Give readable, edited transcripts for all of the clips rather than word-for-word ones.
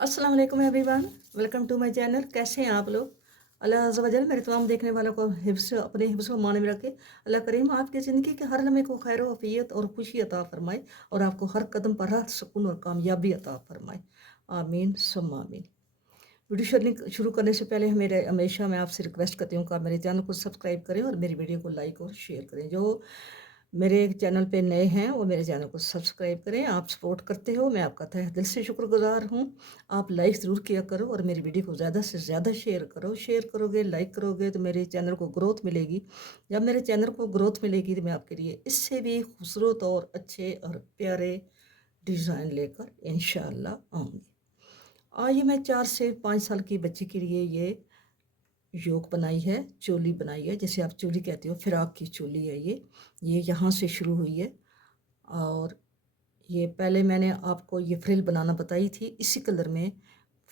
अस्सलाम वालेकुम everyone, welcome to my channel. कैसे हैं आप लोग? अल्लाह अज़्ज़ व जल मेरे तमाम देखने वालों को अपने हिफ्ज़ व अमान में रखे। अल्लाह करीम आपकी ज़िंदगी के हर लम्हे को खैर व आफ़ियत और खुशी अता फ़रमाए और आपको हर कदम पर राहत, सुकून और कामयाबी अता फ़रमाए। आमीन सुम्मा आमीन। वीडियो शुरू करने से पहले मेरे हमेशा मैं आपसे रिक्वेस्ट करती हूँ कि आप मेरे चैनल को सब्सक्राइब करें और मेरी वीडियो को लाइक और शेयर करें। जो मेरे चैनल पे नए हैं वो मेरे चैनल को सब्सक्राइब करें। आप सपोर्ट करते हो, मैं आपका तहे दिल से शुक्रगुज़ार हूँ। आप लाइक ज़रूर किया करो और मेरी वीडियो को ज़्यादा से ज़्यादा शेयर करो। शेयर करोगे, लाइक करोगे तो मेरे चैनल को ग्रोथ मिलेगी। जब मेरे चैनल को ग्रोथ मिलेगी तो मैं आपके लिए इससे भी खूबसूरत और अच्छे और प्यारे डिज़ाइन लेकर इंशाअल्लाह आऊँगी। ये मैं 4 से 5 साल की बच्ची के लिए ये योक बनाई है, चोली बनाई है, जैसे आप चोली कहते हो, फ़िराक की चोली है ये। ये यहाँ से शुरू हुई है और ये पहले मैंने आपको ये फ्रिल बनाना बताई थी, इसी कलर में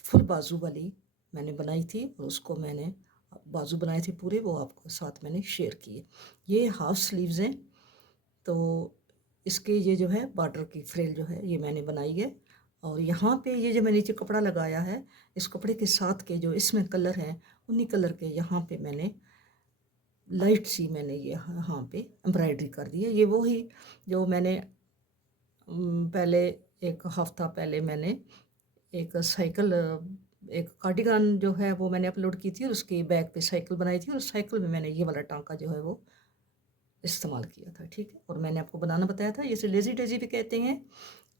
फुल बाजू वाली मैंने बनाई थी और उसको मैंने बाजू बनाए थे पूरे, वो आपको साथ मैंने शेयर किए। ये हाफ स्लीव्स हैं, तो इसके ये जो है बॉर्डर की फ्रिल जो है ये मैंने बनाई है और यहाँ पे ये जो मैं नीचे कपड़ा लगाया है, इस कपड़े के साथ के जो इसमें कलर हैं, उन्हीं कलर के यहाँ पे मैंने लाइट सी मैंने ये यहाँ पे एम्ब्रॉयडरी कर दी है। ये वो ही जो मैंने पहले एक हफ्ता पहले मैंने एक साइकिल एक कार्डिगन जो है वो मैंने अपलोड की थी और उसके बैक पे साइकिल बनाई थी और साइकिल में मैंने ये वाला टांका जो है वो इस्तेमाल किया था, ठीक है। और मैंने आपको बनाना बताया था, इसे लेज़ी डेज़ी भी कहते हैं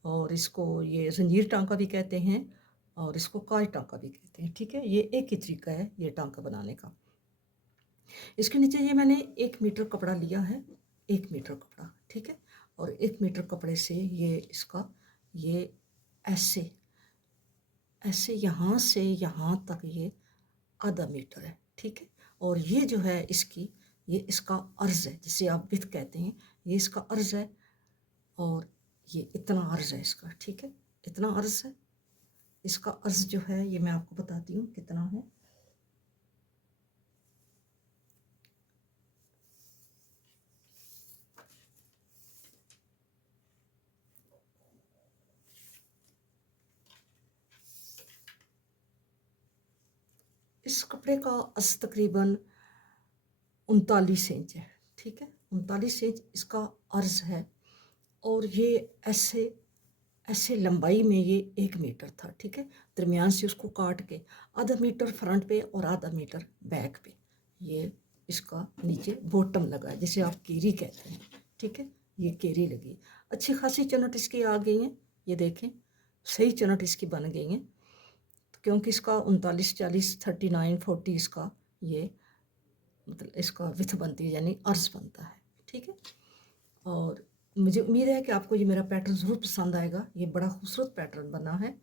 और इसको ये ज़ंजीर टांका भी कहते हैं और इसको काज टांका भी कहते हैं, ठीक है। ये एक ही तरीका है ये टांका बनाने का। इसके नीचे ये मैंने 1 मीटर कपड़ा लिया है, 1 मीटर कपड़ा, ठीक है। और 1 मीटर कपड़े से ये इसका ये ऐसे ऐसे यहाँ से यहाँ तक ये आधा मीटर है, ठीक है। और ये जो है इसकी ये इसका अर्ज़ है, जिसे आप विड्थ कहते हैं, ये इसका अर्ज़ है और ये इतना अर्ज़ है इसका, ठीक है। इतना अर्ज़ है, इसका अर्ज़ जो है ये मैं आपको बताती हूँ कितना है। इस कपड़े का अर्ज़ तकरीबन 39 इंच है, ठीक है। 39 इंच इसका अर्ज़ है और ये ऐसे ऐसे लंबाई में ये 1 मीटर था, ठीक है। दरमियान से उसको काट के आधा मीटर फ्रंट पे और आधा मीटर बैक पे ये इसका नीचे बॉटम लगा है, जिसे आप केरी कहते हैं, ठीक है। ये केरी लगी, अच्छी खासी चनट इसकी आ गई हैं, ये देखें सही चनट इसकी बन गई हैं, क्योंकि इसका 39 40 39 40 इसका ये मतलब इसका विथ बनती है, यानी अर्ज बनता है, ठीक है। और मुझे उम्मीद है कि आपको ये मेरा पैटर्न ज़रूर पसंद आएगा। ये बड़ा खूबसूरत पैटर्न बना है,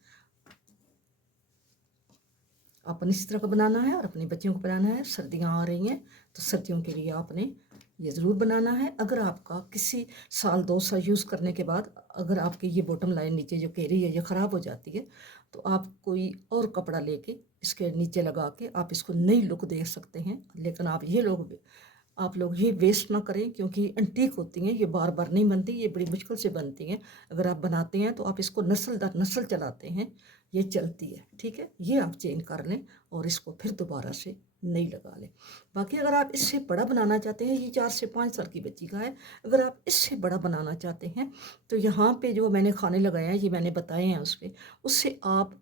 आपने इस तरह का बनाना है और अपने बच्चों को बनाना है। सर्दियाँ आ रही हैं तो सर्दियों के लिए आपने ये ज़रूर बनाना है। अगर आपका किसी साल 2 साल यूज़ करने के बाद अगर आपकी ये बॉटम लाइन नीचे जो घेरी है ये ख़राब हो जाती है, तो आप कोई और कपड़ा लेके इसके नीचे लगा के आप इसको नई लुक दे सकते हैं। लेकिन आप लोग ये वेस्ट ना करें, क्योंकि एंटीक होती हैं, ये बार बार नहीं बनती, ये बड़ी मुश्किल से बनती हैं। अगर आप बनाते हैं तो आप इसको नस्ल दर नस्ल चलाते हैं, ये चलती है, ठीक है। ये आप चेंज कर लें और इसको फिर दोबारा से नई लगा लें। बाकी अगर आप इससे बड़ा बनाना चाहते हैं, ये 4 से 5 साल की बच्ची का है, अगर आप इससे बड़ा बनाना चाहते हैं तो यहाँ पे जो मैंने खाने लगाए हैं ये मैंने बताए हैं उस पर, उससे आप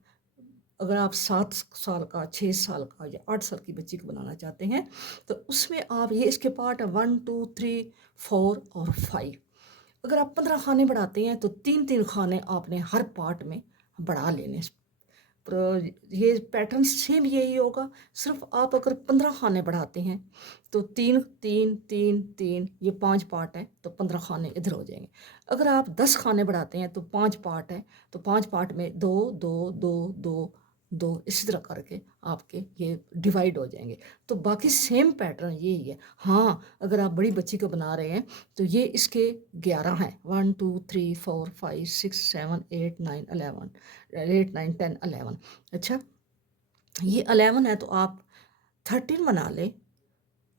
अगर आप 7 साल का, 6 साल का या 8 साल की बच्ची को बनाना चाहते हैं तो उसमें आप ये इसके पार्ट 1 2 3 4 और 5, अगर आप 15 खाने बढ़ाते हैं तो 3-3 खाने आपने हर पार्ट में बढ़ा लेने। ये पैटर्न सेम यही होगा, सिर्फ आप अगर 15 खाने बढ़ाते हैं तो 3 3 3 3 ये 5 पार्ट हैं तो 15 खाने इधर हो जाएंगे। अगर आप 10 खाने बढ़ाते हैं तो 5 पार्ट हैं, तो 5 पार्ट में 2 2 2 2 2 इसी तरह करके आपके ये डिवाइड हो जाएंगे। तो बाकी सेम पैटर्न यही है। हाँ, अगर आप बड़ी बच्ची को बना रहे हैं तो ये इसके 11 हैं, 1 2 3 4 5 6 7 8 9 11 8 9 10 11। अच्छा, ये 11 है तो आप 13 बना लें,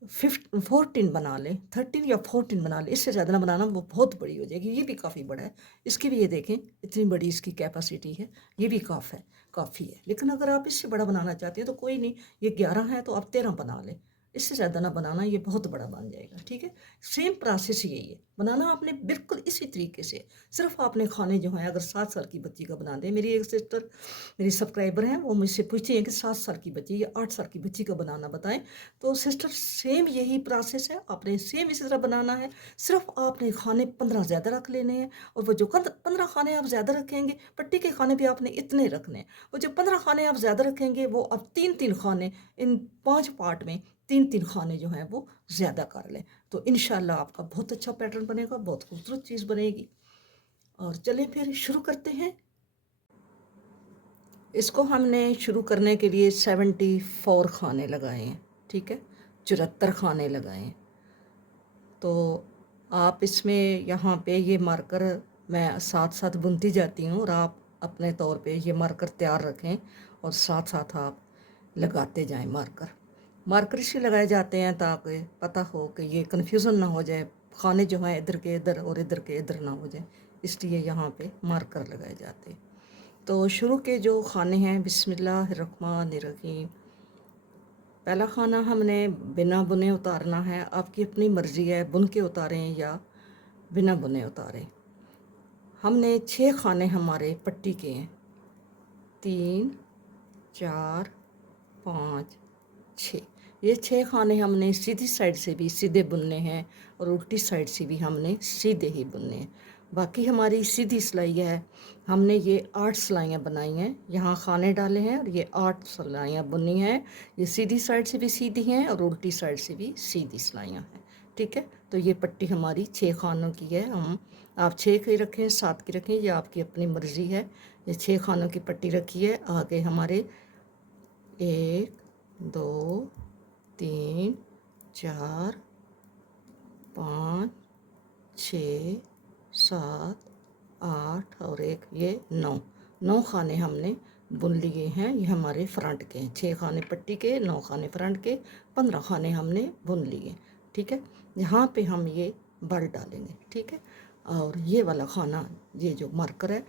14 बना लें, 13 या 14 बना लें, इससे ज़्यादा ना बनाना, वो बहुत बड़ी हो जाएगी। ये भी काफ़ी बड़ा है, इसकी भी ये देखें इतनी बड़ी इसकी कैपेसिटी है, ये भी काफ़ी है। लेकिन अगर आप इससे बड़ा बनाना चाहते हैं तो कोई नहीं, ये 11 है तो आप 13 बना लें, इससे ज़्यादा ना बनाना, ये बहुत बड़ा बन जाएगा। ठीक है, सेम प्रोसेस यही है, बनाना आपने बिल्कुल इसी तरीके से। सिर्फ आपने खाने जो हैं, अगर 7 साल की बच्ची का बना दें, मेरी एक सिस्टर मेरी सब्सक्राइबर हैं, वो मुझसे पूछती हैं कि 7 साल की बच्ची या 8 साल की बच्ची का बनाना बताएं। तो सिस्टर सेम यही प्रोसेस है, आपने सेम इसी तरह बनाना है। सिर्फ आपने खाने 15 ज़्यादा रख लेने हैं, और वो जो 15 खाने आप ज़्यादा रखेंगे, पट्टी के खाने भी आपने इतने रखने हैं। वो जो 15 खाने आप ज़्यादा रखेंगे, वो अब 3-3 खाने, इन 5 पार्ट में 3-3 खाने जो हैं वो ज़्यादा कर लें। तो इंशाल्लाह आपका बहुत अच्छा पैटर्न बनेगा, बहुत खूबसूरत चीज़ बनेगी। और चलें फिर शुरू करते हैं। इसको हमने शुरू करने के लिए 74 खाने लगाए हैं। ठीक है, 74 खाने लगाए हैं। तो आप इसमें यहाँ पे ये मार्कर मैं साथ साथ बुनती जाती हूँ, और आप अपने तौर पे ये मार्कर तैयार रखें और साथ साथ आप लगाते जाएं। मार्कर इसलिए लगाए जाते हैं ताकि पता हो कि ये कन्फ्यूज़न ना हो जाए, खाने जो हैं इधर के इधर और इधर के इधर ना हो जाए, इसलिए यहाँ पे मार्कर लगाए जाते हैं। तो शुरू के जो खाने हैं, बिस्मिल्लाहिर्रहमानिर्रहीम। पहला खाना हमने बिना बुने उतारना है, आपकी अपनी मर्ज़ी है, बुन के उतारें या बिना बुने उतारें। हमने 6 खाने हमारे पट्टी के हैं, 3, 4, 5, 6। ये 6 खाने हमने सीधी साइड से भी सीधे बुनने हैं, और उल्टी साइड से भी हमने सीधे ही बुनने हैं। बाकी हमारी सीधी सिलाई है, हमने ये 8 सिलाइयाँ बनाई हैं, यहाँ खाने डाले हैं, और ये 8 सिलाइयाँ बुनी हैं। ये सीधी साइड से भी सीधी हैं और उल्टी साइड से भी सीधी सिलाइयाँ हैं। ठीक है, तो ये पट्टी हमारी 6 खानों की है। आप 6 की रखें, 7 की रखें, ये आपकी अपनी मर्ज़ी है। ये 6 खानों की पट्टी रखी है। आगे हमारे 1, 2, 3, 4, 5, 6, 7, 8 और 1 ये 9 खाने हमने बुन लिए हैं। ये हमारे फ्रंट के हैं, 6 खाने पट्टी के, 9 खाने फ्रंट के, 15 खाने हमने बुन लिए। ठीक है, यहाँ पे हम ये बल डालेंगे। ठीक है, और ये वाला खाना, ये जो मार्कर है,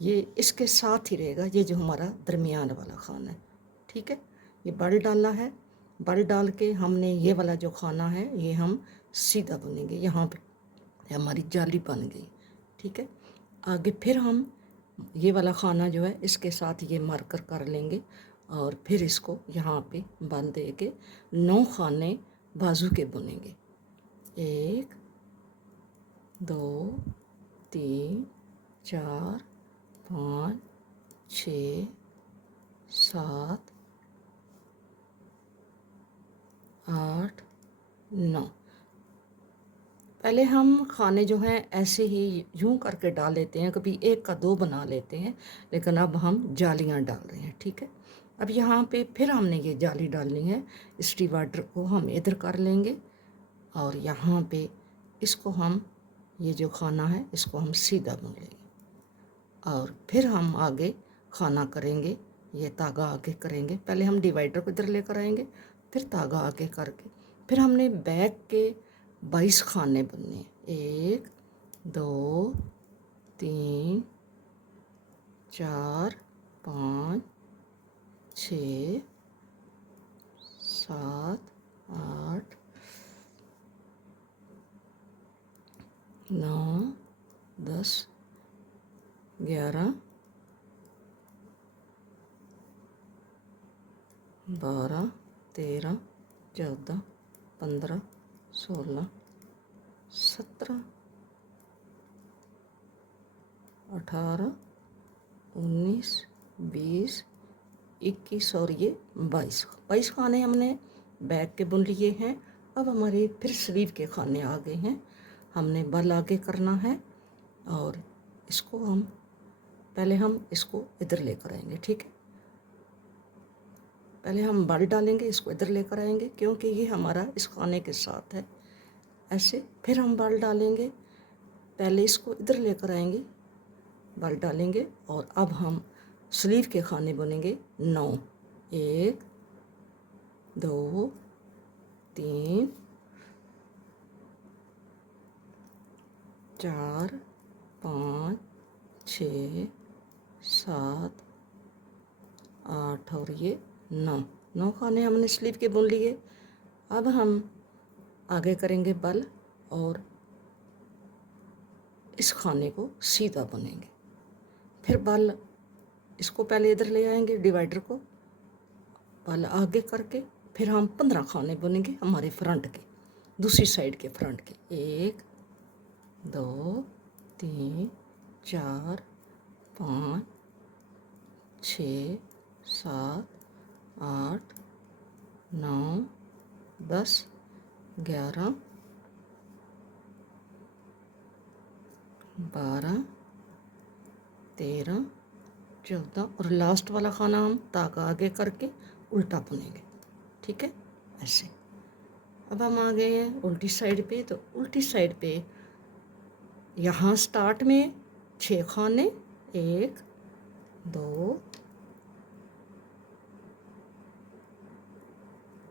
ये इसके साथ ही रहेगा, ये जो हमारा दरमियान वाला खाना है। ठीक है, ये बल डाला है, बल डाल के हमने ये वाला जो खाना है ये हम सीधा बुनेंगे। यहाँ पे हमारी जाली बन गई। ठीक है, आगे फिर हम ये वाला खाना जो है इसके साथ ये मार्कर कर लेंगे, और फिर इसको यहाँ पे बांध दे के 9 खाने बाजू के बुनेंगे। 1, 2, 3, 4, 5, 6, 7, 8, 9। पहले हम खाने जो हैं ऐसे ही यूं करके डाल लेते हैं, कभी 1 का 2 बना लेते हैं, लेकिन अब हम जालियां डाल रहे हैं। ठीक है, अब यहाँ पे फिर हमने ये जाली डालनी है। इस डिवाइडर को हम इधर कर लेंगे, और यहाँ पे इसको हम, ये जो खाना है इसको हम सीधा बुन लेंगे, और फिर हम आगे खाना करेंगे। ये तागा आगे करेंगे, पहले हम डिवाइडर को इधर लेकर आएंगे, फिर तागा आगे करके फिर हमने बैक के 22 खाने बुनने। 1, 2, 3, 4, 5, 6, 7, 8, 9, 10, 11, 12, 13, 14, 15, 16, 17, 18, 19, 20, 21 और ये 22 खाने हमने बैक के बुन लिए हैं। अब हमारे फिर स्लीव के खाने आ गए हैं, हमने बल आगे करना है, और इसको हम पहले हम इसको इधर लेकर आएंगे। ठीक है, पहले हम बल डालेंगे, इसको इधर लेकर आएंगे क्योंकि ये हमारा इस खाने के साथ है। ऐसे फिर हम बल डालेंगे, पहले इसको इधर लेकर आएंगे, बल डालेंगे, और अब हम स्लीव के खाने बुनेंगे 9। 1, 2, 3 4 5 6 7 8 और ये 9 खाने हमने स्लीव के बुन लिए। अब हम आगे करेंगे बल और इस खाने को सीधा बुनेंगे। फिर बल इसको पहले इधर ले आएंगे डिवाइडर को, बल आगे करके फिर हम 15 खाने बुनेंगे हमारे फ्रंट के, दूसरी साइड के फ्रंट के। 1 2 3 4 5 6 7 8 9 10 11 12 13 14 और लास्ट वाला खाना हम ताक आगे करके उल्टा बुनेंगे। ठीक है, ऐसे। अब हम आ गए हैं उल्टी साइड पे। तो उल्टी साइड पे यहाँ स्टार्ट में 6 खाने, 1 2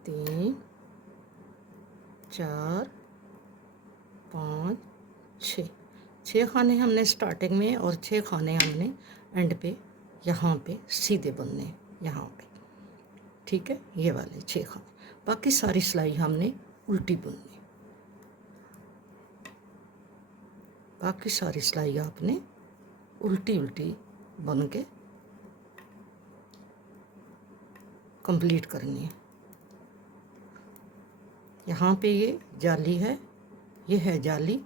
3 4 5 6 खाने हमने स्टार्टिंग में और 6 खाने हमने एंड पे यहाँ पे सीधे बुनने यहाँ पे। ठीक है, ये वाले 6 खाने। बाकी सारी सिलाई हमने उल्टी बुननी। बाकी सारी सिलाई आपने उल्टी उल्टी बुन के कंप्लीट करनी है। यहाँ पे ये जाली है, ये है जाली।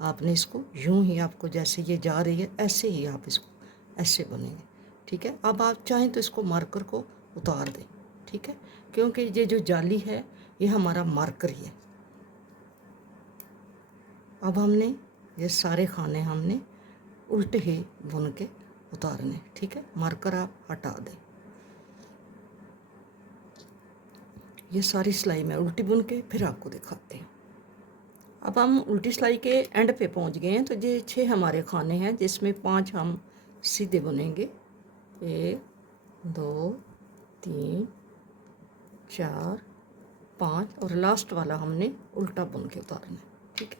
आपने इसको यूं ही, आपको जैसे ये जा रही है ऐसे ही आप इसको ऐसे बुनेंगे। ठीक है, अब आप चाहें तो इसको मार्कर को उतार दें। ठीक है, क्योंकि ये जो जाली है ये हमारा मार्कर ही है। अब हमने ये सारे खाने हमने उल्टे ही बुन के उतारने। ठीक है, मार्कर आप हटा दें। ये सारी सिलाई मैं उल्टी बुन के फिर आपको दिखाते हैं। अब हम उल्टी सिलाई के एंड पे पहुंच गए हैं। तो ये 6 हमारे खाने हैं जिसमें 5 हम सीधे बुनेंगे। 1 2 3 4 5 और लास्ट वाला हमने उल्टा बुन के उतारना है। ठीक है,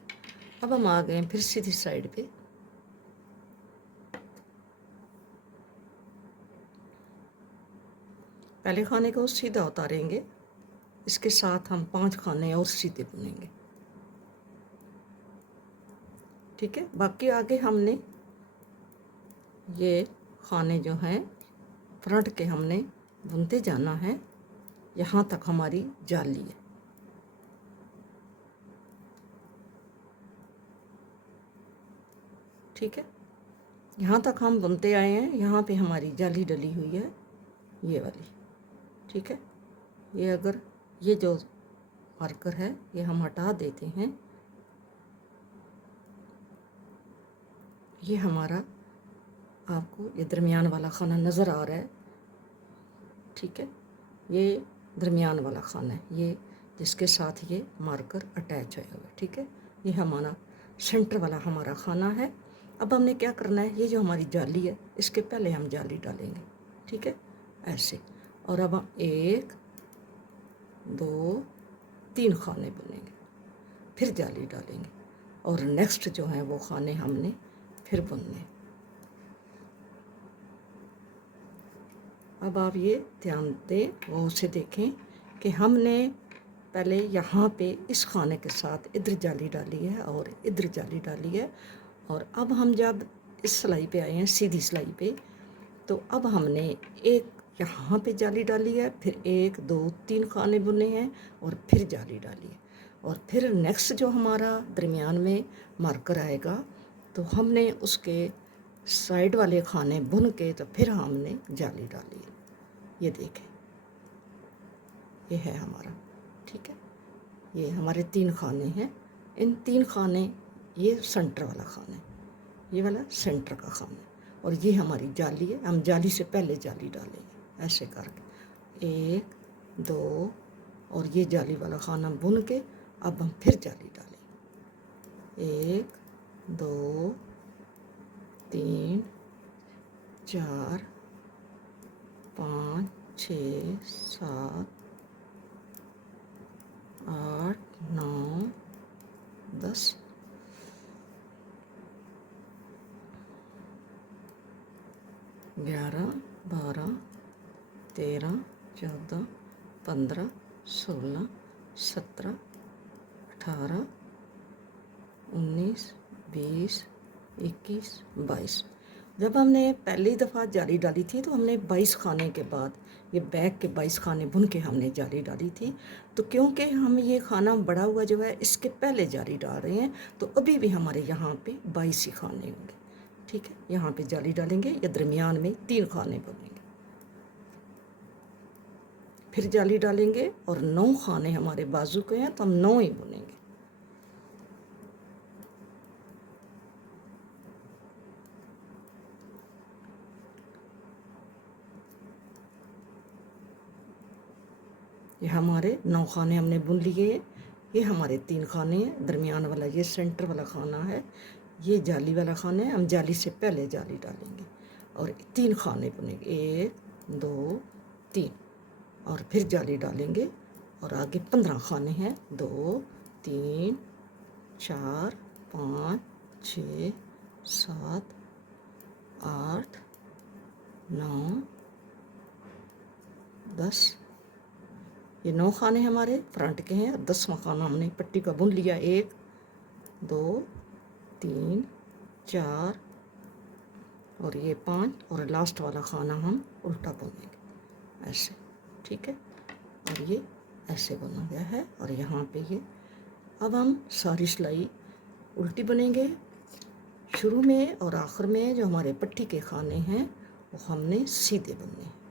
अब हम आ गए हैं फिर सीधी साइड पे। पहले खाने को सीधा उतारेंगे, इसके साथ हम 5 खाने और सीधे बुनेंगे। ठीक है, बाकी आगे हमने ये खाने जो हैं फ्रंट के हमने बुनते जाना है। यहाँ तक हमारी जाली है। ठीक है, यहाँ तक हम बुनते आए हैं। यहाँ पे हमारी जाली डली हुई है, ये वाली। ठीक है, ये अगर ये जो मार्कर है ये हम हटा देते हैं, ये हमारा आपको ये दरमियान वाला खाना नज़र आ रहा है। ठीक है, ये दरमियान वाला खाना है, ये जिसके साथ ये मार्कर अटैच है हुआ। ठीक है, ये हमारा सेंटर वाला हमारा खाना है। अब हमने क्या करना है, ये जो हमारी जाली है इसके पहले हम जाली डालेंगे। ठीक है, ऐसे। और अब हम 1 2 3 खाने बुनेंगे, फिर जाली डालेंगे और नेक्स्ट जो है वो खाने हमने फिर बुनने। अब आप ये ध्यान दें, वो उसे देखें कि हमने पहले यहाँ पे इस खाने के साथ इधर जाली डाली है और इधर जाली डाली है। और अब हम जब इस सिलाई पे आए हैं, सीधी सिलाई पे, तो अब हमने एक यहाँ पे जाली डाली है, फिर 1 2 3 खाने बुने हैं और फिर जाली डाली है। और फिर नेक्स्ट जो हमारा दरमियान में मार्कर आएगा तो हमने उसके साइड वाले खाने बुन के तो फिर हमने जाली डाली है। ये देखें, ये है हमारा। ठीक है, ये हमारे 3 खाने हैं। इन 3 खाने, ये सेंटर वाला खाना है, ये वाला सेंटर का खाना है और ये हमारी जाली है। हम जाली से पहले जाली डालेंगे ऐसे करके 1 2 और ये जाली वाला खाना बुन के अब हम फिर जाली डालेंगे। 1 2 3 4 5 6 7 8 9, 10, 11, 12, 13, 14, 15, 16, 17, 18, 19, 20, 21, 22। जब हमने पहली दफ़ा जाली डाली थी तो हमने 22 खाने के बाद ये बैग के 22 खाने बुन के हमने जाली डाली थी। तो क्योंकि हम ये खाना बड़ा हुआ जो है इसके पहले जाली डाल रहे हैं तो अभी भी हमारे यहाँ पे 22 ही खाने होंगे। ठीक है, यहाँ पे जाली डालेंगे या दरमियान में 3 खाने बुनेंगे, फिर जाली डालेंगे और 9 खाने हमारे बाजू के हैं तो हम 9 ही बुनेंगे। ये हमारे 9 खाने हमने बुन लिए। ये हमारे 3 खाने हैं, दरमियान वाला ये सेंटर वाला खाना है, ये जाली वाला खाना है। हम जाली से पहले जाली डालेंगे और 3 खाने बुनेंगे, 1, 2, 3 और फिर जाली डालेंगे और आगे 15 खाने हैं, 2, 3, 4, 5, 6, 7, 8, 9, 10। ये 9 खाने हमारे फ्रंट के हैं और 10वां खाना हमने पट्टी का बुन लिया। 1, 2, 3, 4 और ये 5 और लास्ट वाला खाना हम उल्टा बुनेंगे ऐसे। ठीक है, और ये ऐसे बुना गया है और यहाँ पे ये अब हम सारी सिलाई उल्टी बुनेंगे। शुरू में और आखिर में जो हमारे पट्टी के खाने हैं वो हमने सीधे बुनने हैं।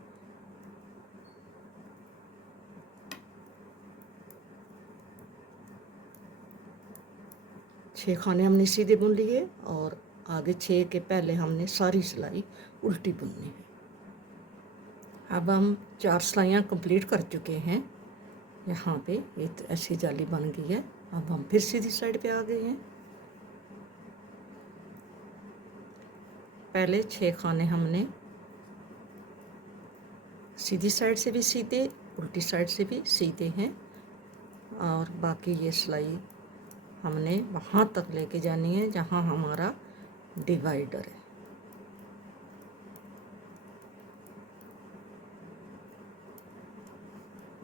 छः खाने हमने सीधे बुन लिए और आगे 6 के पहले हमने सारी सिलाई उल्टी बुननी है। अब हम 4 सिलाइयाँ कंप्लीट कर चुके हैं। यहाँ पे ये ऐसी जाली बन गई है। अब हम फिर सीधी साइड पे आ गए हैं। पहले 6 खाने हमने सीधी साइड से भी सीधे, उल्टी साइड से भी सीधे हैं और बाकी ये सिलाई हमने वहाँ तक लेके जानी है जहाँ हमारा डिवाइडर है।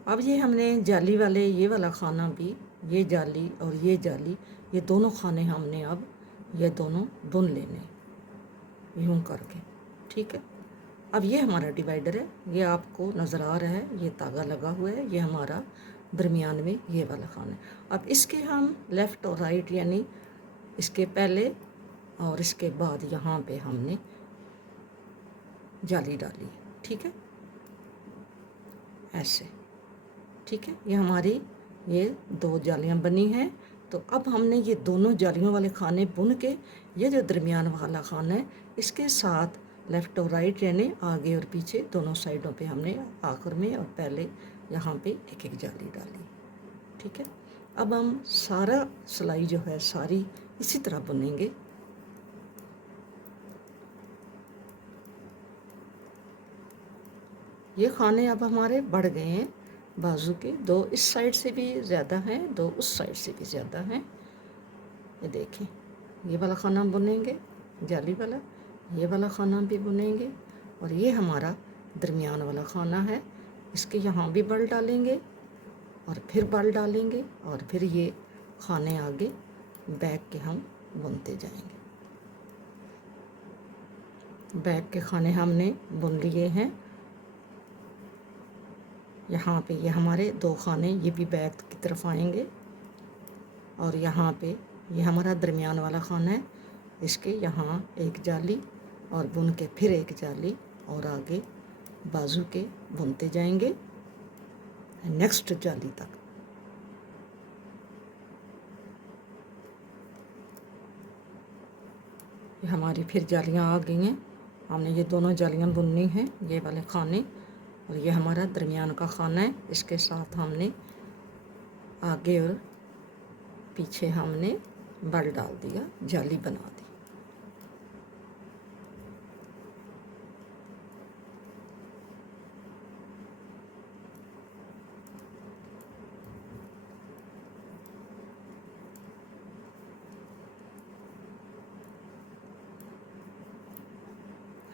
अब ये हमने जाली वाले ये वाला खाना भी, ये जाली और ये जाली, ये दोनों खाने हमने अब ये दोनों बुन लेने यूँ करके। ठीक है, अब ये हमारा डिवाइडर है, ये आपको नज़र आ रहा है, ये तागा लगा हुआ है, ये हमारा दरमियान में ये वाला खाना है। अब इसके हम लेफ़्ट और राइट यानी इसके पहले और इसके बाद यहाँ पे हमने जाली डाली है। ठीक है, ऐसे। ठीक है, ये हमारी ये 2 जालियाँ बनी हैं। तो अब हमने ये दोनों जालियों वाले खाने बुन के ये जो दरमियान वाला खाना है इसके साथ लेफ़्ट और राइट यानी आगे और पीछे दोनों साइडों पे हमने आखिर में और पहले यहाँ पे एक एक जाली डाली। ठीक है, अब हम सारा सिलाई जो है सारी इसी तरह बुनेंगे। ये खाने अब हमारे बढ़ गए हैं बाजू के, 2 इस साइड से भी ज़्यादा हैं, 2 उस साइड से भी ज़्यादा हैं। ये देखें, ये वाला खाना बुनेंगे जाली वाला, ये वाला खाना भी बुनेंगे और ये हमारा दरमियान वाला खाना है, इसके यहाँ भी बल डालेंगे और फिर बल डालेंगे और फिर ये खाने आगे बैक के हम बुनते जाएंगे। बैक के खाने हमने बुन लिए हैं। यहाँ पे ये हमारे 2 खाने ये भी बैक की तरफ आएंगे और यहाँ पे ये हमारा दरमियान वाला खाना है, इसके यहाँ एक जाली और बुन के फिर एक जाली और आगे बाजू के बुनते जाएंगे नेक्स्ट जाली तक। ये हमारी फिर जालियाँ आ गई हैं। हमने ये दोनों जालियाँ बुननी हैं, ये वाले खाने और ये हमारा दरमियान का खाना है, इसके साथ हमने आगे और पीछे हमने बल डाल दिया, जाली बना दी।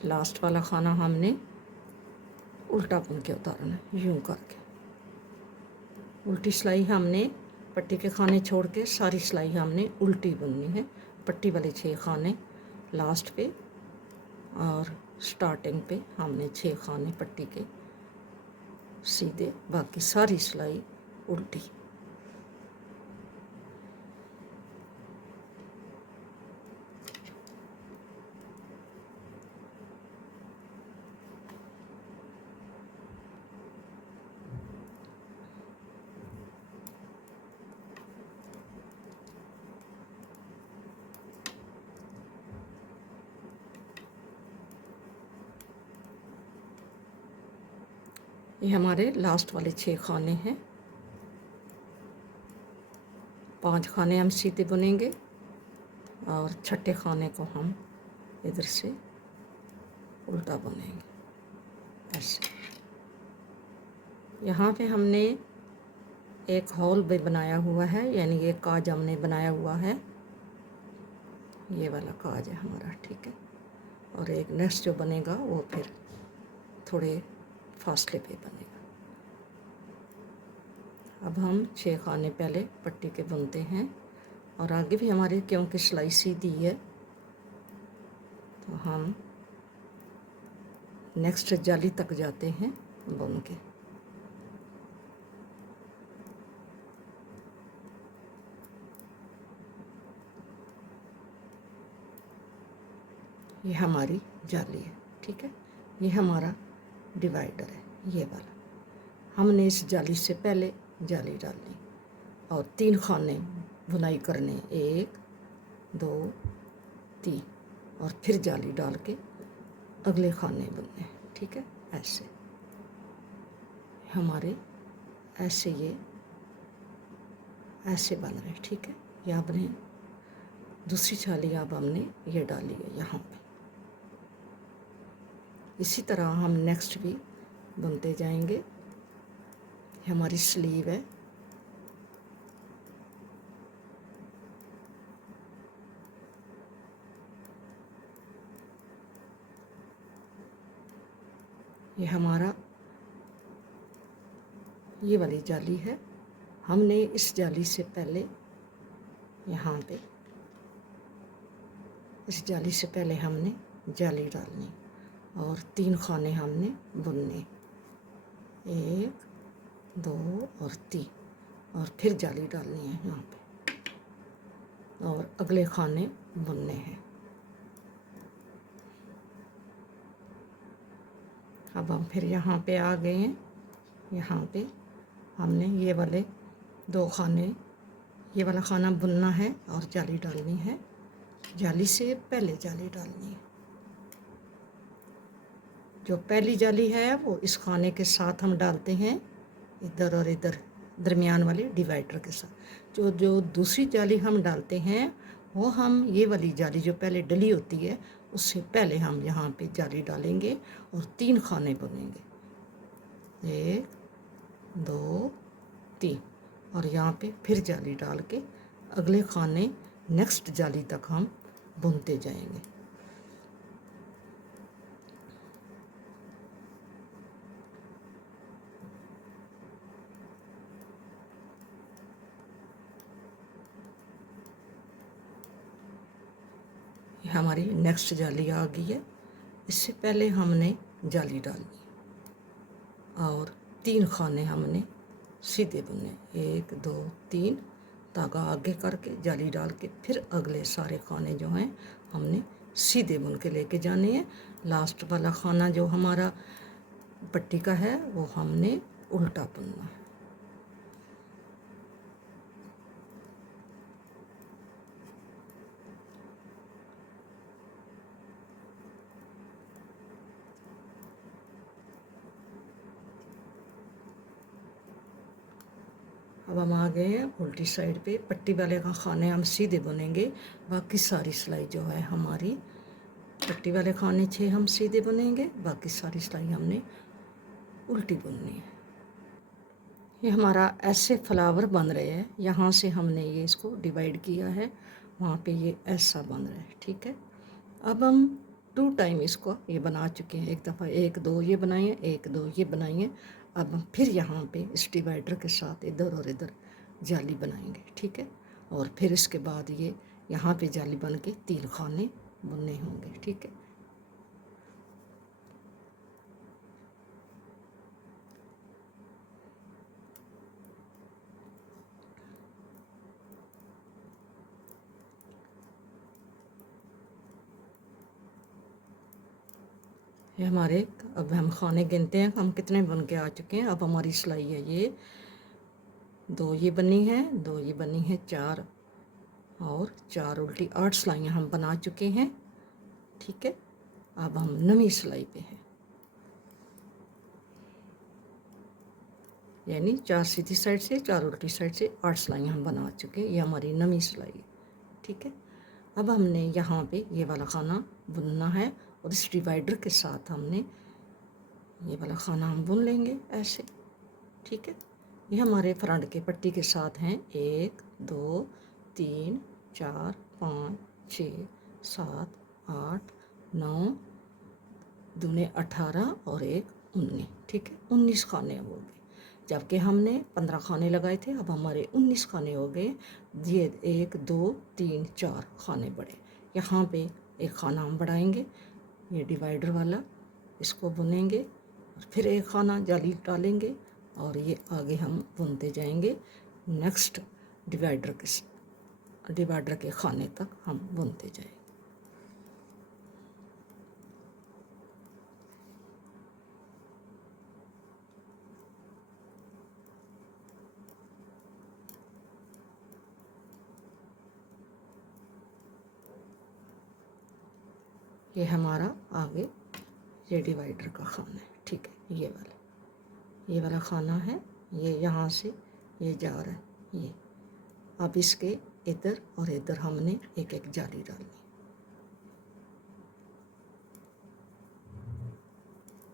लास्ट वाला खाना हमने उल्टा बुन के उतारना है, यूँ करके। उल्टी सिलाई हमने पट्टी के खाने छोड़ के सारी सिलाई हमने उल्टी बुननी है। पट्टी वाले 6 खाने लास्ट पे और स्टार्टिंग पे हमने 6 खाने पट्टी के सीधे, बाकी सारी सिलाई उल्टी। ये हमारे लास्ट वाले 6 खाने हैं। 5 खाने हम सीधे बुनेंगे और छठे खाने को हम इधर से उल्टा बुनेंगे ऐसे। यहाँ पे हमने एक हॉल भी बनाया हुआ है, यानी ये काज हमने बनाया हुआ है, ये वाला काज है हमारा, ठीक है। और एक नेक्स्ट जो बनेगा वो फिर थोड़े फासले पे बनेगा। अब हम 6 खाने पहले पट्टी के बुनते हैं और आगे भी हमारे क्योंकि सिलाई सीधी है तो हम नेक्स्ट जाली तक जाते हैं बुन के। ये हमारी जाली है, ठीक है। ये हमारा डिवाइडर है, ये वाला। हमने इस जाली से पहले जाली डालनी और 3 खाने बुनाई करने, 1 2 3, और फिर जाली डाल के अगले खाने बुनने, ठीक है। ऐसे हमारे ऐसे ये ऐसे बन रहे, ठीक है। ये आपने दूसरी जाली अब हमने ये डाली है यहाँ पे। इसी तरह हम नेक्स्ट भी बुनते जाएंगे। हमारी स्लीव है, ये हमारा ये वाली जाली है। हमने इस जाली से पहले यहाँ पे इस जाली से पहले हमने जाली डालनी और 3 खाने हमने बुनने, 1 2 और 3, और फिर जाली डालनी है यहाँ पे और अगले खाने बुनने हैं। अब हम फिर यहाँ पे आ गए हैं। यहाँ पे हमने ये वाले 2 खाने, ये वाला खाना बुनना है और जाली डालनी है। जाली से पहले जाली डालनी है। जो पहली जाली है वो इस खाने के साथ हम डालते हैं, इधर और इधर दरमियान वाले डिवाइडर के साथ। जो दूसरी जाली हम डालते हैं वो हम ये वाली जाली जो पहले डली होती है उससे पहले हम यहाँ पे जाली डालेंगे और 3 खाने बुनेंगे, 1 2 3, और यहाँ पे फिर जाली डाल के अगले खाने नेक्स्ट जाली तक हम बुनते जाएंगे। हमारी नेक्स्ट जाली आ गई है। इससे पहले हमने जाली डालनी और 3 खाने हमने सीधे बुनने, 1 2 3, धागा आगे करके जाली डाल के फिर अगले सारे खाने जो हैं हमने सीधे बुन के लेके जाने हैं। लास्ट वाला खाना जो हमारा पट्टी का है वो हमने उल्टा बुनना है। अब हम आ गए हैं उल्टी साइड पे। पट्टी वाले का खाने हम सीधे बुनेंगे, बाकी सारी सिलाई जो है हमारी पट्टी वाले खाने 6 हम सीधे बुनेंगे, बाकी सारी सिलाई हमने उल्टी बुननी है। ये हमारा ऐसे फ्लावर बन रहे हैं, यहाँ से हमने ये इसको डिवाइड किया है, वहाँ पे ये ऐसा बन रहा है, ठीक है। अब हम 2 टाइम इसको ये बना चुके हैं। एक दफ़ा 1 2 ये बनाए हैं, 1 2 ये बनाए हैं। अब हम फिर यहाँ पे इस डिवाइडर के साथ इधर और इधर जाली बनाएंगे, ठीक है। और फिर इसके बाद ये यहाँ पे जाली बन के 3 खाने बुनने होंगे, ठीक है। ये हमारे, अब हम खाने गिनते हैं हम कितने बन के आ चुके हैं। अब हमारी सिलाई है ये 2 ये बनी है, 2 ये बनी है, 4 और 4 उल्टी 8 सिलाइयाँ हम बना चुके हैं, ठीक है। अब हम नवी सिलाई पे हैं, यानी 4 सीधी साइड से 4 उल्टी साइड से 8 सिलाइयाँ हम बना चुके हैं। ये हमारी नवी सिलाई है, ठीक है। अब हमने यहाँ पे ये वाला खाना बुनना है और इस डिवाइडर के साथ हमने ये वाला खाना हम बुन लेंगे ऐसे, ठीक है। ये हमारे फ्रंट के पट्टी के साथ हैं 1 2 3 4 5 6 7 8 9 दूने 18 और 1 19, ठीक है। 19 खाने हो गए, जबकि हमने 15 खाने लगाए थे। अब हमारे 19 खाने हो गए। ये 1 2 3 4 खाने बढ़े। यहाँ पे एक खाना हम बढ़ाएंगे, ये डिवाइडर वाला, इसको बुनेंगे और फिर एक खाना जाली डालेंगे और ये आगे हम बुनते जाएंगे। नेक्स्ट डिवाइडर के खाने तक हम बुनते जाएंगे। ये हमारा आगे ये डिवाइडर का खाना है, ठीक है। ये वाला खाना है, ये यहाँ से ये जा रहा है ये। अब इसके इधर और इधर हमने एक एक जाली डालनी,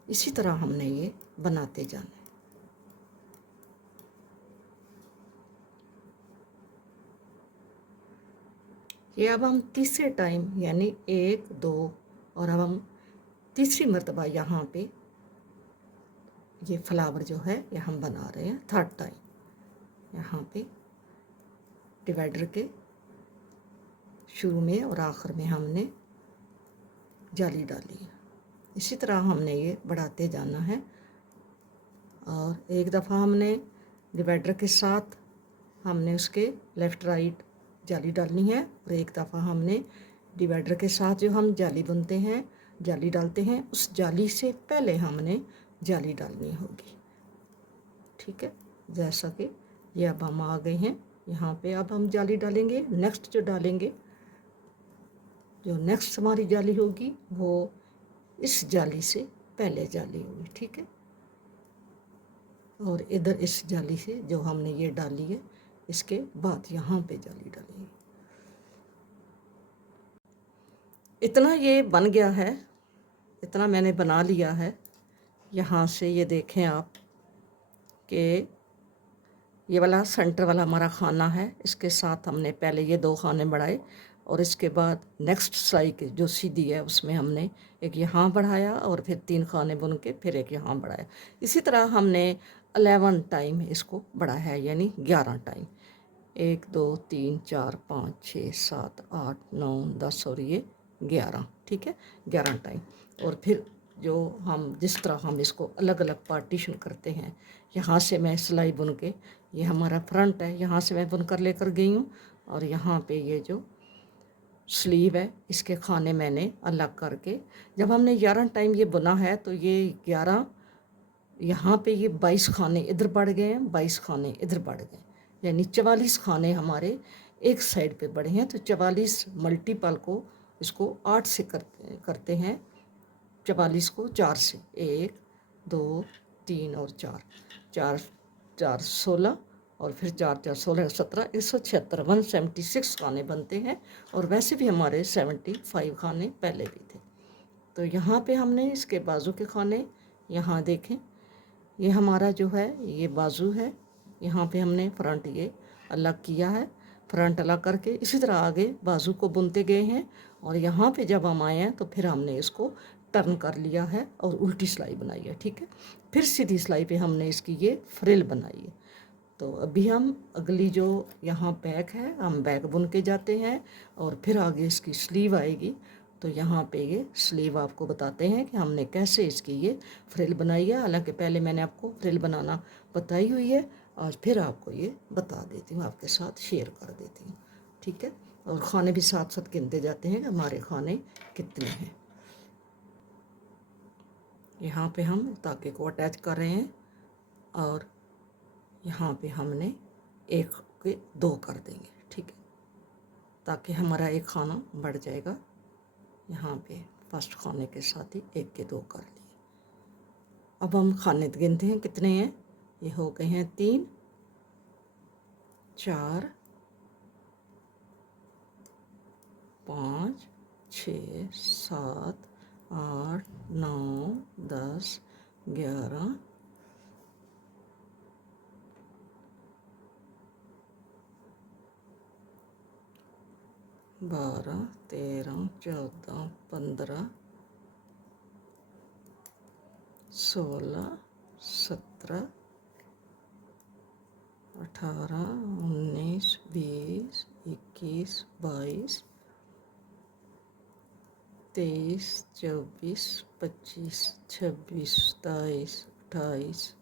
इसी तरह हमने ये बनाते जाना है। ये अब हम तीसरे टाइम यानी 1 2 और अब हम तीसरी मर्तबा यहाँ पे ये फ्लावर जो है ये हम बना रहे हैं 3rd टाइम। यहाँ पे डिवाइडर के शुरू में और आखिर में हमने जाली डाली है। इसी तरह हमने ये बढ़ाते जाना है। और एक दफ़ा हमने डिवाइडर के साथ हमने उसके लेफ़्ट राइट जाली डालनी है और एक दफ़ा हमने डिवाइडर के साथ जो हम जाली बुनते हैं, जाली डालते हैं, उस जाली से पहले हमने जाली डालनी होगी, ठीक है। जैसा कि ये अब हम आ गए हैं यहाँ पे। अब हम जाली डालेंगे, नेक्स्ट जो डालेंगे, जो नेक्स्ट हमारी जाली होगी वो इस जाली से पहले जाली होगी, ठीक है। और इधर इस जाली से जो हमने ये डाली है इसके बाद यहाँ पे जाली डालेंगे। इतना ये बन गया है, इतना मैंने बना लिया है। यहाँ से ये देखें आप कि ये वाला सेंटर वाला हमारा खाना है, इसके साथ हमने पहले ये 2 खाने बढ़ाए और इसके बाद नेक्स्ट सिलाई के जो सीधी है उसमें हमने एक यहाँ बढ़ाया और फिर 3 खाने बुन के फिर एक यहाँ बढ़ाया। इसी तरह हमने 11 टाइम इसको बढ़ाया है, यानी 11 टाइम। 1 2 3 4 5 6 7 8 9 10 और ये 11, ठीक है, 11 टाइम। और फिर जो हम जिस तरह हम इसको अलग अलग पार्टीशन करते हैं, यहाँ से मैं सिलाई बुन के, ये हमारा फ्रंट है, यहाँ से मैं बुन कर लेकर गई हूँ और यहाँ पे ये जो स्लीव है इसके खाने मैंने अलग करके, जब हमने 11 टाइम ये बुना है तो ये 11 यहाँ पे ये 22 खाने इधर बढ़ गए हैं, 22 खाने इधर बढ़ गए, यानी 44 खाने हमारे एक साइड पे बढ़े हैं। तो 44 मल्टीपल को इसको 8 से करते हैं, 44 को 4 से, 1 2 3 और 4 4 4 16 और फिर 4 4 16 17 176 176 खाने बनते हैं। और वैसे भी हमारे 75 खाने पहले भी थे। तो यहाँ पे हमने इसके बाजू के खाने, यहाँ देखें ये हमारा जो है ये बाजू है, यहाँ पे हमने फ्रंट ये अलग किया है। फ्रंट अलग करके इसी तरह आगे बाजू को बुनते गए हैं। और यहाँ पे जब हम आए हैं तो फिर हमने इसको टर्न कर लिया है और उल्टी सिलाई बनाई है। ठीक है, फिर सीधी सिलाई पे हमने इसकी ये फ्रिल बनाई है। तो अभी हम अगली जो यहाँ बैक है, हम बैक बुन के जाते हैं और फिर आगे इसकी स्लीव आएगी। तो यहाँ पे ये स्लीव आपको बताते हैं कि हमने कैसे इसकी ये फ्रिल बनाई है। हालांकि पहले मैंने आपको फ्रिल बनाना बताई हुई है, आज फिर आपको ये बता देती हूँ, आपके साथ शेयर कर देती हूँ। ठीक है, और खाने भी साथ साथ गिनते जाते हैं कि हमारे खाने कितने हैं। यहाँ पे हम ताके को अटैच कर रहे हैं और यहाँ पे हमने एक के दो कर देंगे। ठीक है, ताकि हमारा एक खाना बढ़ जाएगा। यहाँ पे फर्स्ट खाने के साथ ही एक के दो कर लिए। अब हम खाने गिनते हैं कितने हैं। ये हो गए हैं 3, 4, 5, 6, 7, 8, 9, 10, 11, 12, 13, 14, 15, 16, 17, 18, 19, 20, 21, 22, 23, 24, 25, 26, 27, 28,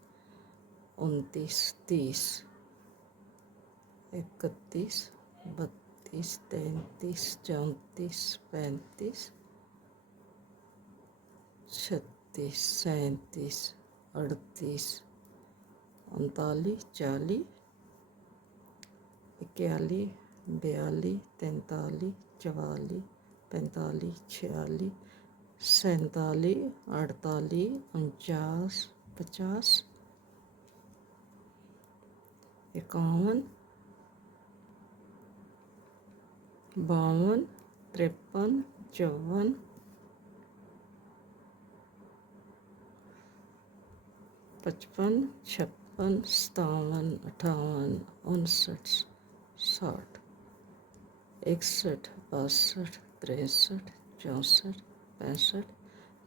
29, 30, 31, 32, 33, 34, 35, 36, 37, 38, 39, 40, 41, 42, 43, 44, 45, 46, 47, 48, 49, 50, 51, 52, 53, 54, 55, 56, 57, 58, 59, 60, 61, 62, 63, 64, 65,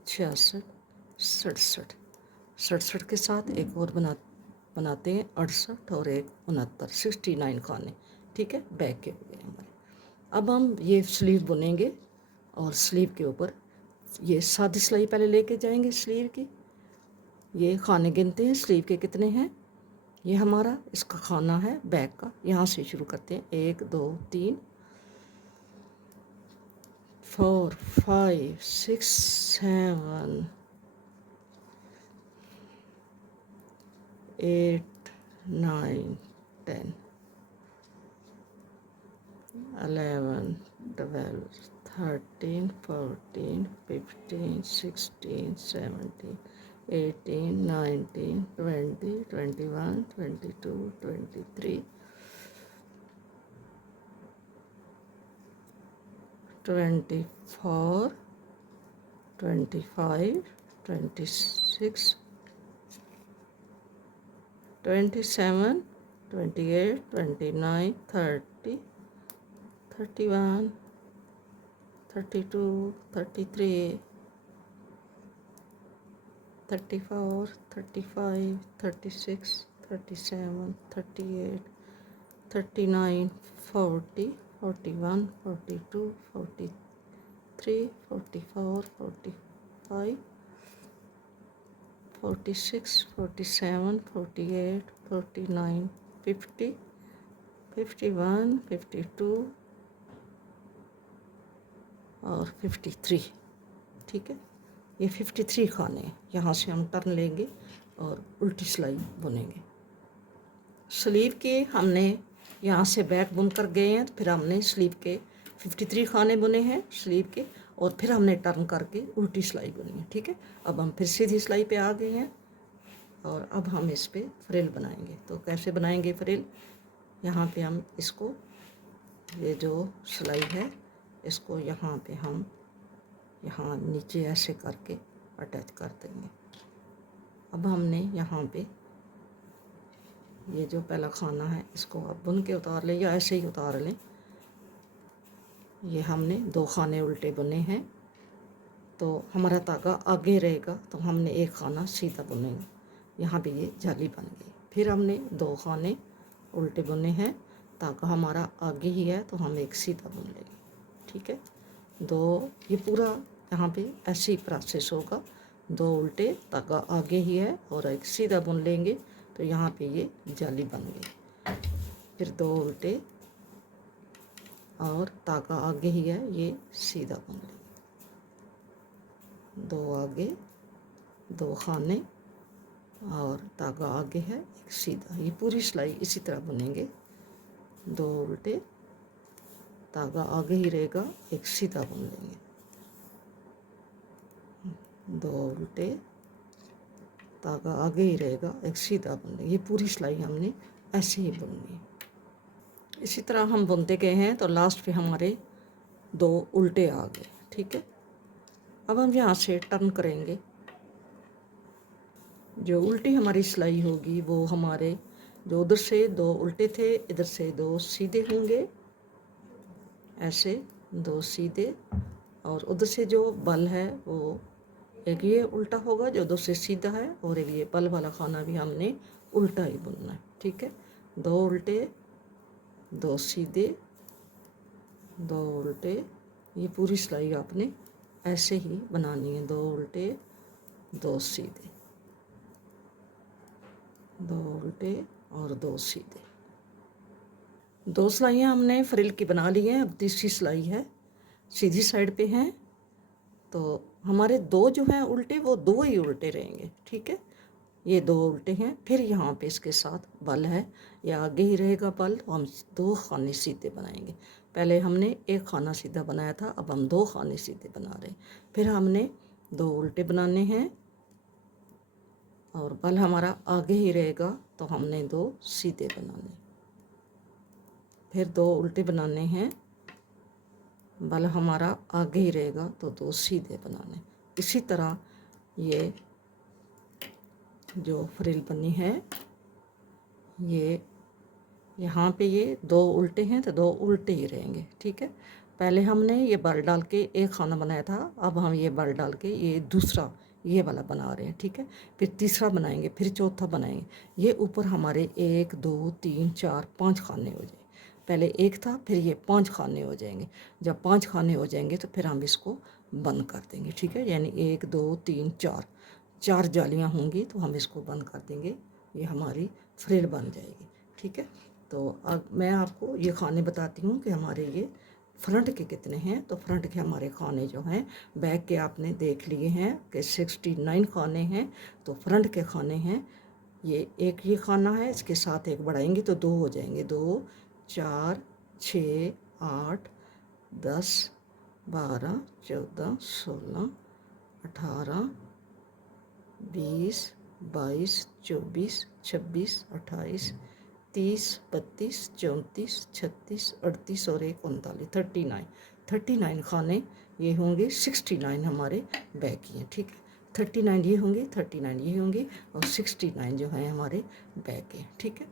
66, 67, 67 के साथ एक और बनाते हैं 68 और एक 69, 69 खाने। ठीक है, बैक के हो गए हमारे। अब हम ये स्लीव बुनेंगे और स्लीव के ऊपर ये सादी सिलाई पहले लेके जाएंगे स्लीव की। ये खाने गिनते हैं स्लीव के कितने हैं। ये हमारा इसका खाना है बैक का। यहाँ से शुरू करते हैं 1, 2, 3, 4, 5, 6, 7, 8, 9, 10, 11, 12, 13, 14, 15, 16, 17, 18, 19, 20, 21, 22, 23, 24, 25, 26, 27, 28, 29, 30, 31, 32, 33, 34, 35, 36, 37, 38, 39, 40, 41, 42, 43, 44, 45, 46, 47, 48, 49, 50, 51, 52 और 53। ठीक है, ये 53 खाने हैं। यहाँ से हम टर्न लेंगे और उल्टी सिलाई बुनेंगे। स्लीव के हमने यहाँ से बैक बुन कर गए हैं, तो फिर हमने स्लीव के 53 खाने बुने हैं स्लीव के, और फिर हमने टर्न करके उल्टी सिलाई बुनी है। ठीक है, अब हम फिर सीधी सिलाई पे आ गए हैं और अब हम इस पे फ्रिल बनाएंगे। तो कैसे बनाएंगे फ्रिल, यहाँ पे हम इसको, ये जो सिलाई है इसको यहाँ पे हम यहाँ नीचे ऐसे करके अटैच कर देंगे। अब हमने यहाँ पे ये जो पहला खाना है इसको आप बुन के उतार लें या ऐसे ही उतार लें। ये हमने 2 खाने उल्टे बुने हैं, तो हमारा धागा आगे रहेगा तो हमने एक खाना सीधा बुनेंगे। यहाँ पे ये जाली बन गई। फिर हमने 2 खाने उल्टे बुने हैं, धागा हमारा आगे ही है तो हम एक सीधा बुन लेंगे। ठीक है, 2 ये पूरा यहाँ पे ऐसे ही प्रोसेस होगा। 2 उल्टे, धागा आगे ही है और एक सीधा बुन लेंगे तो यहाँ पे ये जाली बन गई। फिर 2 उल्टे और धागा आगे ही है, ये सीधा बुन लेंगे। 2 आगे, 2 खाने और धागा आगे है, एक सीधा। ये पूरी सिलाई इसी तरह बुनेंगे। 2 उल्टे, धागा आगे ही रहेगा, एक सीधा बुन लेंगे। 2 उल्टे, धागा आगे ही रहेगा, एक सीधा बुन लेंगे। ये पूरी सिलाई हमने ऐसे ही बुननी है। इसी तरह हम बुनते गए हैं तो लास्ट पे हमारे 2 उल्टे आ गए। ठीक है, अब हम यहाँ से टर्न करेंगे। जो उल्टी हमारी सिलाई होगी वो हमारे जो उधर से 2 उल्टे थे, इधर से 2 सीधे होंगे, ऐसे 2 सीधे, और उधर से जो बल है वो एक ये उल्टा होगा जो उधर से सीधा है, और एक ये बल वाला खाना भी हमने उल्टा ही बुनना है। ठीक है, 2 उल्टे, 2 सीधे, 2 उल्टे। ये पूरी सिलाई आपने ऐसे ही बनानी है। 2 उल्टे, 2 सीधे, 2 उल्टे और 2 सीधे। 2 सिलाइयाँ हमने फ्रिल की बना ली हैं। अब तीसरी सिलाई है, सीधी साइड पे हैं, तो हमारे 2 जो हैं उल्टे वो 2 ही उल्टे रहेंगे। ठीक है, ये 2 उल्टे हैं। फिर यहाँ पे इसके साथ बल है, ये आगे ही रहेगा बल, तो हम 2 खाने सीधे बनाएंगे। पहले हमने एक खाना सीधा बनाया था, अब हम 2 खाने सीधे बना रहे हैं। फिर हमने 2 उल्टे बनाने हैं और बल हमारा आगे ही रहेगा तो हमने 2 सीधे बनाने। फिर 2 उल्टे बनाने हैं, बल हमारा आगे ही रहेगा तो 2 सीधे बनाने। इसी तरह ये जो फ्रिल बनी है, ये यहाँ पे ये 2 उल्टे हैं तो 2 उल्टे ही रहेंगे। ठीक है, पहले हमने ये बल डाल के एक खाना बनाया था, अब हम ये बल डाल के ये दूसरा ये वाला बना रहे हैं। ठीक है, फिर तीसरा बनाएंगे, फिर चौथा बनाएंगे। ये ऊपर हमारे 1 2 3 4 5 खाने हो जाएंगे। पहले एक था, फिर ये 5 खाने हो जाएंगे। जब 5 खाने हो जाएंगे तो फिर हम इसको बंद कर देंगे। ठीक है, यानी 1 2 3 4 4 जालियाँ होंगी तो हम इसको बंद कर देंगे, ये हमारी फ्रिल बन जाएगी। ठीक है, तो अब मैं आपको ये खाने बताती हूँ कि हमारे ये फ्रंट के कितने हैं। तो फ्रंट के हमारे खाने जो हैं, बैक के आपने देख लिए हैं कि 69 खाने हैं, तो फ्रंट के खाने हैं ये एक ये खाना है, इसके साथ एक बढ़ाएंगे तो 2 हो जाएंगे। 2 4 6 8 10 12 14 16 18 20 22 24 26 28 30 32 34 36 38 और 1 39 39 खाने ये होंगे। 69 हमारे बैक की हैं। ठीक है, 39 ये होंगे, 39 ये होंगे और 69 जो हैं हमारे बैक के। ठीक है,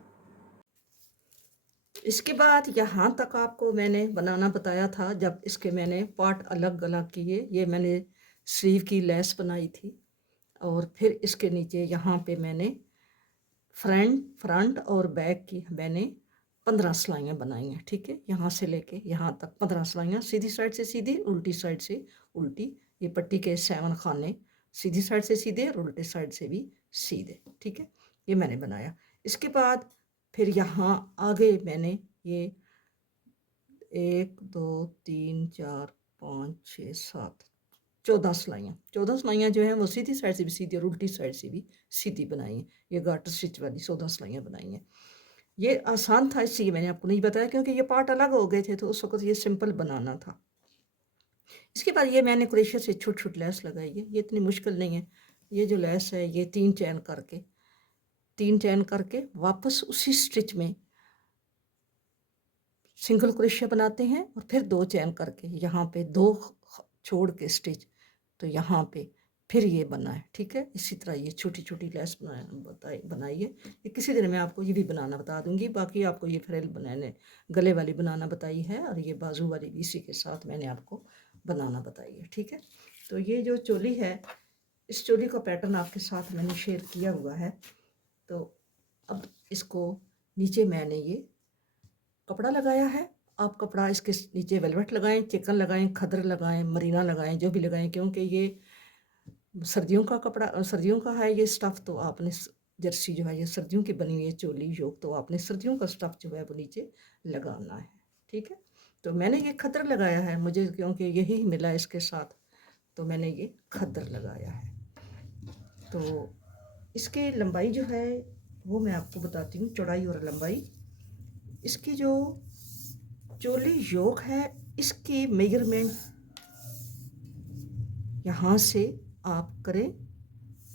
इसके बाद यहाँ तक आपको मैंने बनाना बताया था। जब इसके मैंने पार्ट अलग अलग किए, ये मैंने स्लीव की लेस बनाई थी और फिर इसके नीचे यहाँ पे मैंने फ्रंट और बैक की मैंने 15 सिलाइयाँ बनाई हैं। ठीक है, यहाँ से लेके यहाँ तक 15 सिलाइयाँ, सीधी साइड से सीधी, उल्टी साइड से उल्टी। ये पट्टी के 7 खाने, सीधी साइड से सीधे और उल्टी साइड से भी सीधे। ठीक है, ये मैंने बनाया। इसके बाद फिर यहाँ आगे मैंने ये 1 2 3 4 5 6 7 14 सिलाइयाँ जो हैं वो सीधी साइड से भी सीधी और उल्टी साइड से भी सीधी बनाई हैं। ये गाटर स्टिच वाली 14 सिलाइयाँ बनाई हैं। ये आसान था, इसलिए मैंने आपको नहीं बताया, क्योंकि ये पार्ट अलग हो गए थे तो उस वक्त ये सिंपल बनाना था। इसके बाद ये मैंने क्रोशिया से छोटी छोटी लैस लगाई है। ये इतनी मुश्किल नहीं है। ये जो लैस है ये 3 चैन करके वापस उसी स्टिच में सिंगल क्रोशिया बनाते हैं और फिर 2 चैन करके यहाँ पे 2 छोड़ के स्टिच, तो यहाँ पे फिर ये बना है, ठीक है। इसी तरह ये छोटी छोटी लेस बनाइए। ये किसी दिन मैं आपको ये भी बनाना बता दूंगी। बाकी आपको ये फ्रिल बनाने गले वाली बनाना बताई है, और ये बाजू वाली भी इसी के साथ मैंने आपको बनाना बताई है, ठीक है। तो ये जो चोली है, इस चोली का पैटर्न आपके साथ मैंने शेयर किया हुआ है। तो अब इसको नीचे मैंने ये कपड़ा लगाया है। आप कपड़ा इसके नीचे वेलवेट लगाएं, चिकन लगाएं, खदर लगाएं, मरीना लगाएं, जो भी लगाएं, क्योंकि ये सर्दियों का कपड़ा, सर्दियों का है ये स्टफ़। तो आपने जर्सी जो है ये सर्दियों की बनी हुई है चोली योग, तो आपने सर्दियों का स्टफ़ जो है वो नीचे लगाना है, ठीक है। तो मैंने ये खद्दर लगाया है, मुझे क्योंकि यही मिला इसके साथ, तो मैंने ये खद्दर लगाया है। तो इसकी लंबाई जो है वो मैं आपको बताती हूँ, चौड़ाई और लंबाई। इसकी जो चोली योग है, इसकी मेजरमेंट यहाँ से आप करें,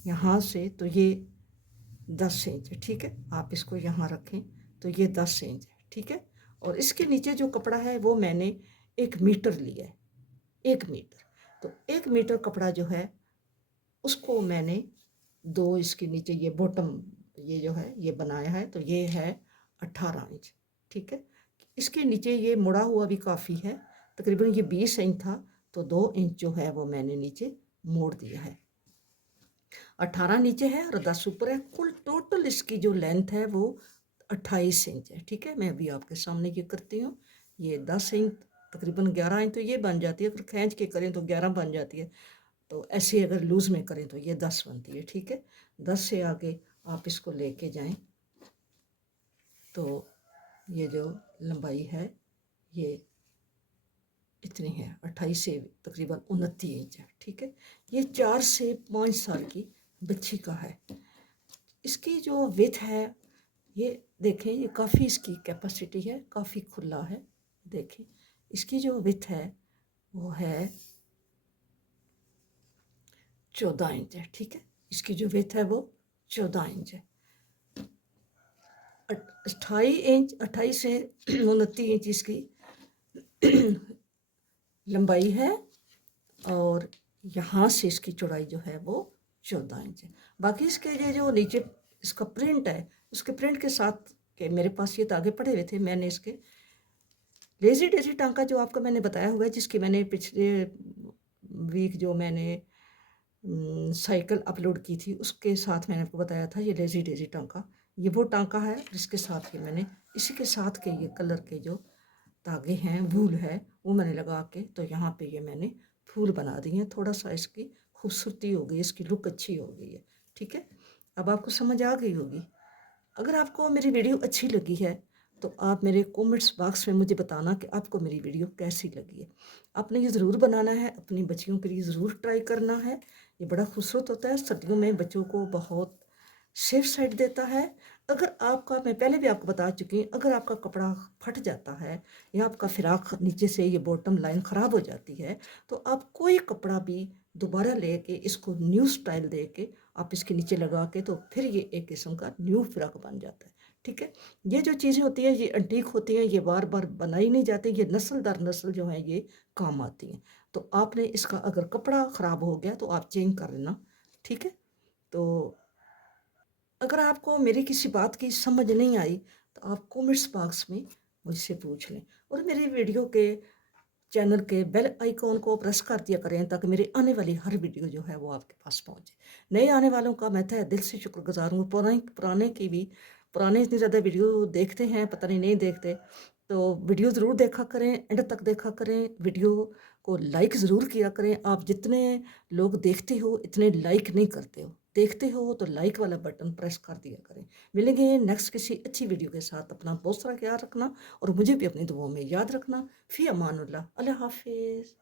यहाँ से तो ये 10 इंच है, ठीक है। आप इसको यहाँ रखें तो ये 10 इंच है, ठीक है। और इसके नीचे जो कपड़ा है वो मैंने 1 मीटर लिया है, 1 मीटर। तो 1 मीटर कपड़ा जो है उसको मैंने दो इसके नीचे ये बॉटम ये जो है ये बनाया है, तो ये है 18 इंच, ठीक है। इसके नीचे ये मुड़ा हुआ भी काफ़ी है, तकरीबन ये 20 इंच था, तो 2 इंच जो है वो मैंने नीचे मोड़ दिया है। 18 नीचे है और 10 ऊपर है। कुल टोटल इसकी जो लेंथ है वो 28 इंच है, ठीक है। मैं अभी आपके सामने ये करती हूँ। ये 10 इंच तकरीबन 11 इंच तो ये बन जाती है, अगर खींच के करें तो 11 बन जाती है। तो ऐसे अगर लूज़ में करें तो ये 10 बनती है, ठीक है। 10 से आगे आप इसको लेके जाएं तो ये जो लंबाई है ये इतनी है, 28 से तकरीबन 29 इंच है, ठीक है। ये 4 से 5 साल की बच्ची का है। इसकी जो विथ है ये देखें, ये काफ़ी इसकी कैपेसिटी है, काफ़ी खुला है। देखें इसकी जो विथ है वो है 14 इंच है, ठीक है। इसकी जो विथ है वो 14 इंच है। 28 से 29 इंच इसकी लंबाई है, और यहाँ से इसकी चौड़ाई जो है वो 14 इंच है। बाकी इसके ये जो नीचे इसका प्रिंट है, उसके प्रिंट के साथ के मेरे पास ये धागे पड़े हुए थे, मैंने इसके लेजी डेजी टांका जो आपको मैंने बताया हुआ है, जिसकी मैंने पिछले वीक जो मैंने साइकिल अपलोड की थी उसके साथ मैंने आपको बताया था ये लेजी डेजी टांका, ये वो टांका है जिसके साथ ये मैंने इसी के साथ के ये कलर के जो धागे हैं, वूल है, वो मैंने लगा के तो यहाँ पे ये मैंने फूल बना दिए हैं। थोड़ा सा इसकी खूबसूरती हो गई, इसकी लुक अच्छी हो गई है, ठीक है। अब आपको समझ आ गई होगी। अगर आपको मेरी वीडियो अच्छी लगी है तो आप मेरे कमेंट्स बॉक्स में मुझे बताना कि आपको मेरी वीडियो कैसी लगी है। आपने ये ज़रूर बनाना है, अपनी बच्चियों के लिए ज़रूर ट्राई करना है। ये बड़ा खूबसूरत होता है, सर्दियों में बच्चों को बहुत सेफ साइड देता है। अगर आपका, मैं पहले भी आपको बता चुकी हूँ, अगर आपका कपड़ा फट जाता है या आपका फिराक नीचे से ये बॉटम लाइन ख़राब हो जाती है, तो आप कोई कपड़ा भी दोबारा लेके इसको न्यू स्टाइल दे के आप इसके नीचे लगा के, तो फिर ये एक किस्म का न्यू फ्रॉक बन जाता है, ठीक है। ये जो चीज़ें होती हैं ये अंटीक होती हैं, ये बार बार बनाई नहीं जाती, ये नस्ल दर नस्ल जो है ये काम आती हैं। तो आपने इसका अगर कपड़ा ख़राब हो गया तो आप चेंज कर लेना, ठीक है। तो अगर आपको मेरी किसी बात की समझ नहीं आई तो आप कमेंट्स बॉक्स में मुझसे पूछ लें, और मेरी वीडियो के चैनल के बेल आइकॉन को प्रेस कर दिया करें ताकि मेरी आने वाली हर वीडियो जो है वो आपके पास पहुंचे। नए आने वालों का मैं तहे दिल से शुक्रगुजार हूँ। पुराने की भी, पुराने इतनी ज़्यादा वीडियो देखते हैं, पता नहीं देखते, तो वीडियो ज़रूर देखा करें, एंड तक देखा करें। वीडियो को लाइक ज़रूर किया करें। आप जितने लोग देखते हो इतने लाइक नहीं करते हो, देखते हो तो लाइक वाला बटन प्रेस कर दिया करें। मिलेंगे नेक्स्ट किसी अच्छी वीडियो के साथ। अपना बहुत सारा ख्याल रखना और मुझे भी अपनी दुआओं में याद रखना। फ़ी अमानुल्लाह, अल्लाह हाफिज़।